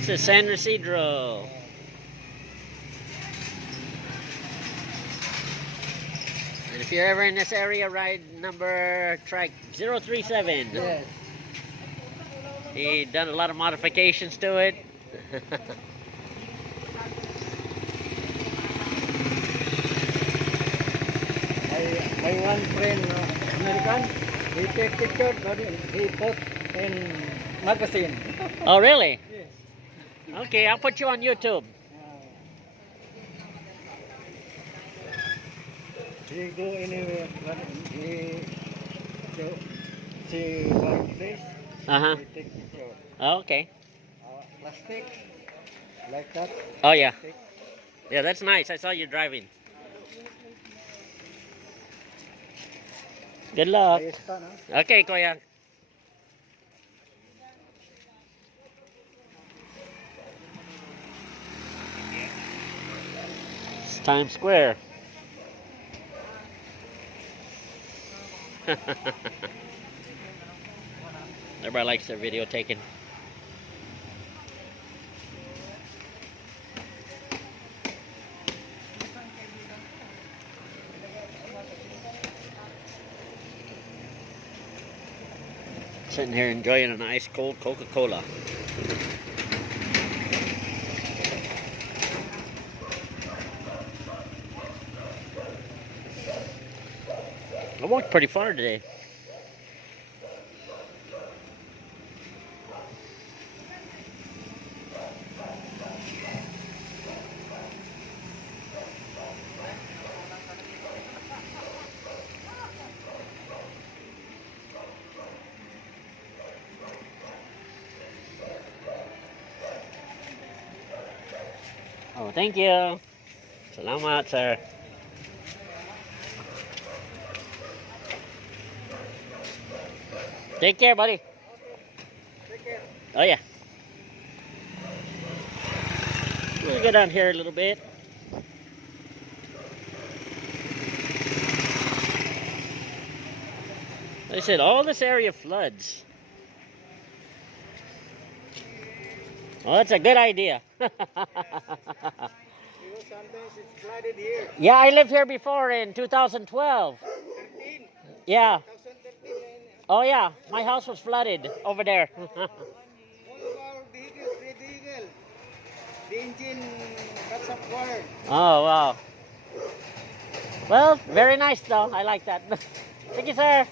This is San Isidro. And if you're ever in this area, ride number track 037. Yes. He done a lot of modifications to it. My one friend, American, he take picture, but he put in magazine. Oh, really? Yes. Okay, I'll put you on YouTube. He go anywhere, but he go see one place. Uh-huh. He take picture. Oh, okay. Plastic, like that. Oh, yeah. Plastic. Yeah, that's nice. I saw you driving. Good luck. Ayos pa, no? Okay, Kuya. It's Times Square. Everybody likes their video taken. Sitting here enjoying an ice cold Coca-Cola. I walked pretty far today. Oh, thank you. Salamat, sir. Take care, buddy. Take care. Oh, yeah. We'll go down here a little bit. They said all this area floods. Well, that's a good idea. Sometimes it's flooded here. Yeah, I lived here before in 2012. 13. Yeah. 2013. Oh, yeah. My house was flooded over there. One of our vehicles, red vehicle, the engine got some water. Oh, wow. Well, very nice, though. I like that. Thank you, sir.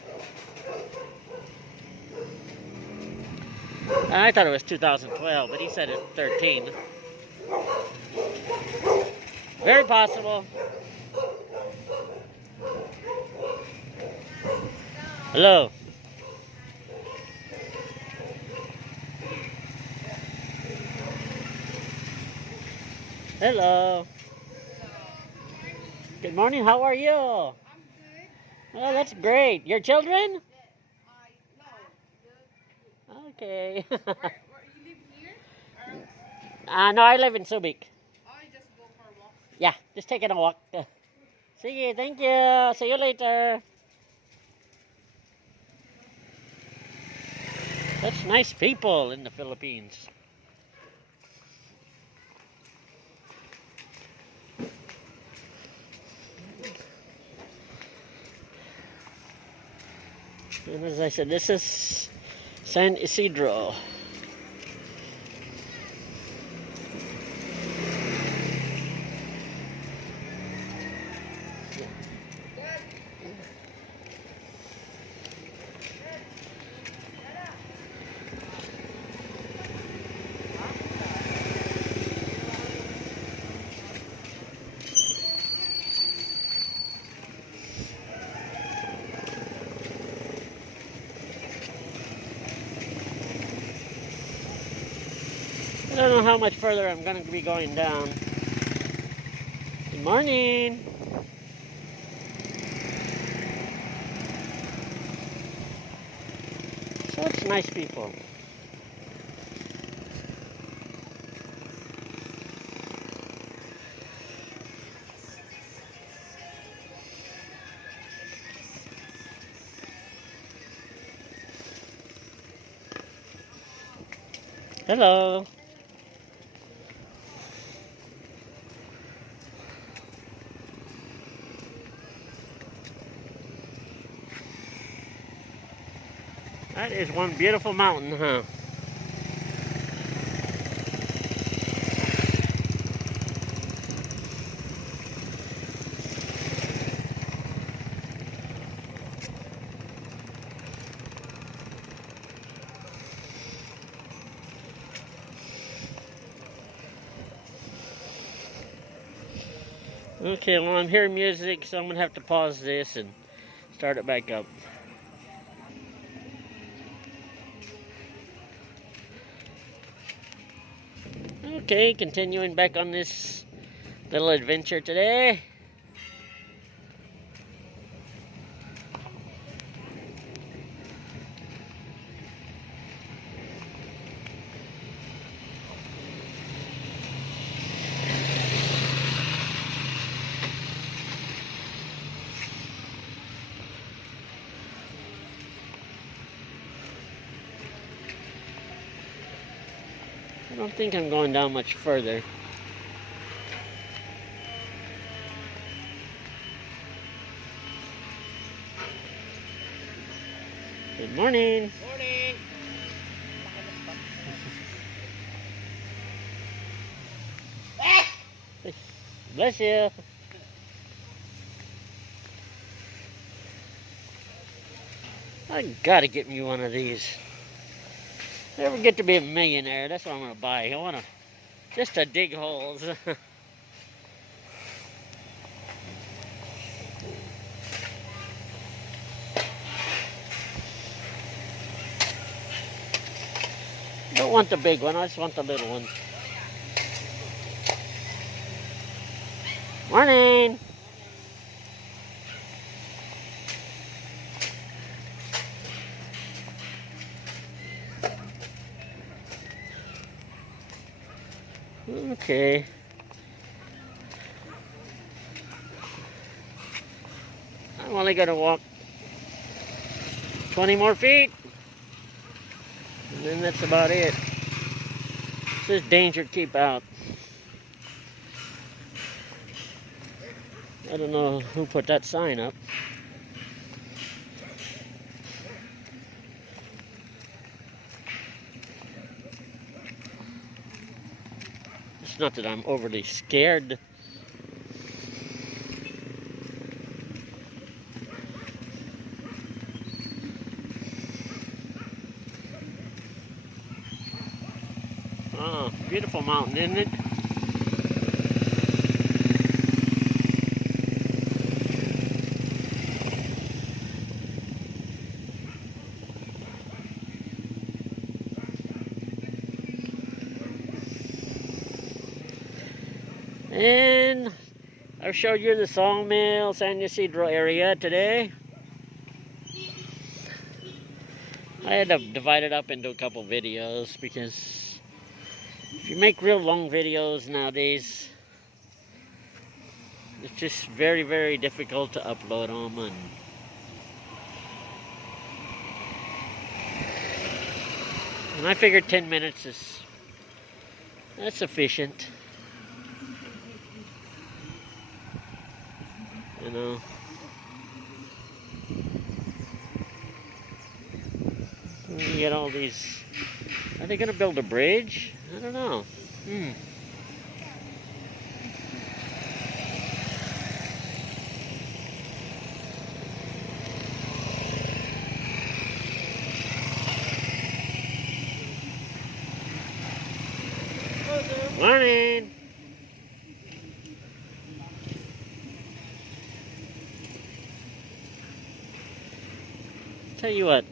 I thought it was 2012, but he said it's 13. Very possible. Hello. Hello. Good morning. How are you? I'm good. Oh, that's great. Your children? No. Okay. Where you live here? Or, No, I live in Subic. I just go for a walk. Yeah, just taking a walk. See you. Thank you. See you later. That's nice people in the Philippines. And as I said, this is San Isidro. I don't know how much further I'm going to be going down. Good morning. Such nice people. Hello. That is one beautiful mountain, huh? Okay, well, I'm hearing music, so I'm going to have to pause this and start it back up. Okay, continuing back on this little adventure today. I don't think I'm going down much further. Good morning. Morning! Bless you. I gotta get me one of these. If I ever get to be a millionaire, that's what I'm gonna buy. I wanna just to dig holes. Don't want the big one, I just want the little one. Morning! Okay. I'm only gonna walk 20 more feet. And then that's about it. It says danger, keep out. I don't know who put that sign up. It's not that I'm overly scared. Oh, beautiful mountain, isn't it? And I've showed you the Sawmill, San Isidro area today. I had to divide it up into a couple videos because if you make real long videos nowadays, it's just very, very difficult to upload them. And I figured 10 minutes that's sufficient. You know. You get all these. Are they gonna build a bridge? I don't know. Morning. Tell you what,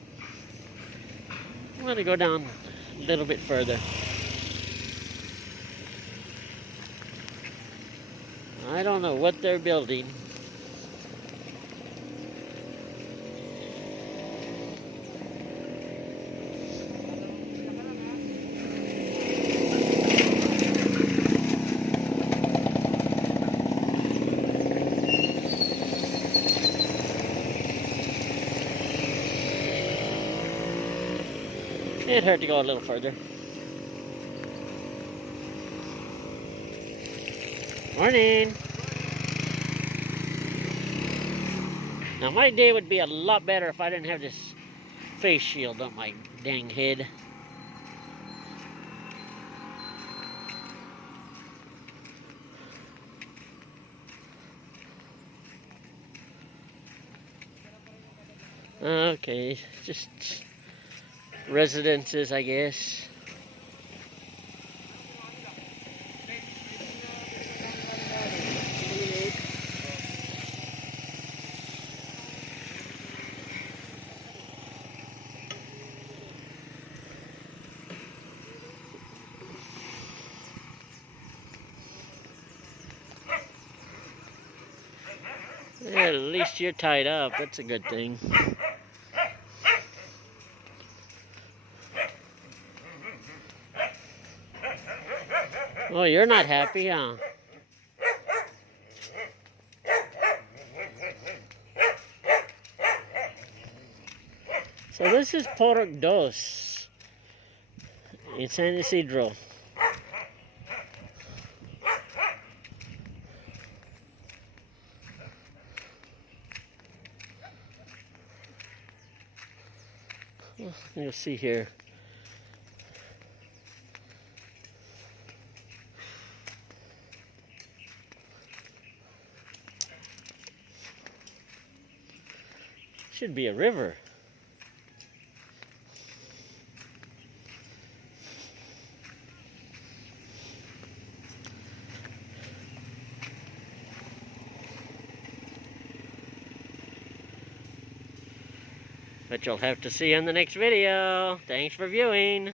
I'm going to go down a little bit further. I don't know what they're building. It hurt to go a little further. Morning. Now my day would be a lot better if I didn't have this face shield on my dang head. Okay, just residences, I guess. At least you're tied up. That's a good thing. Oh, you're not happy, huh? So this is Porok Dos in San Isidro. You'll see here. Should be a river. But you'll have to see on the next video. Thanks for viewing.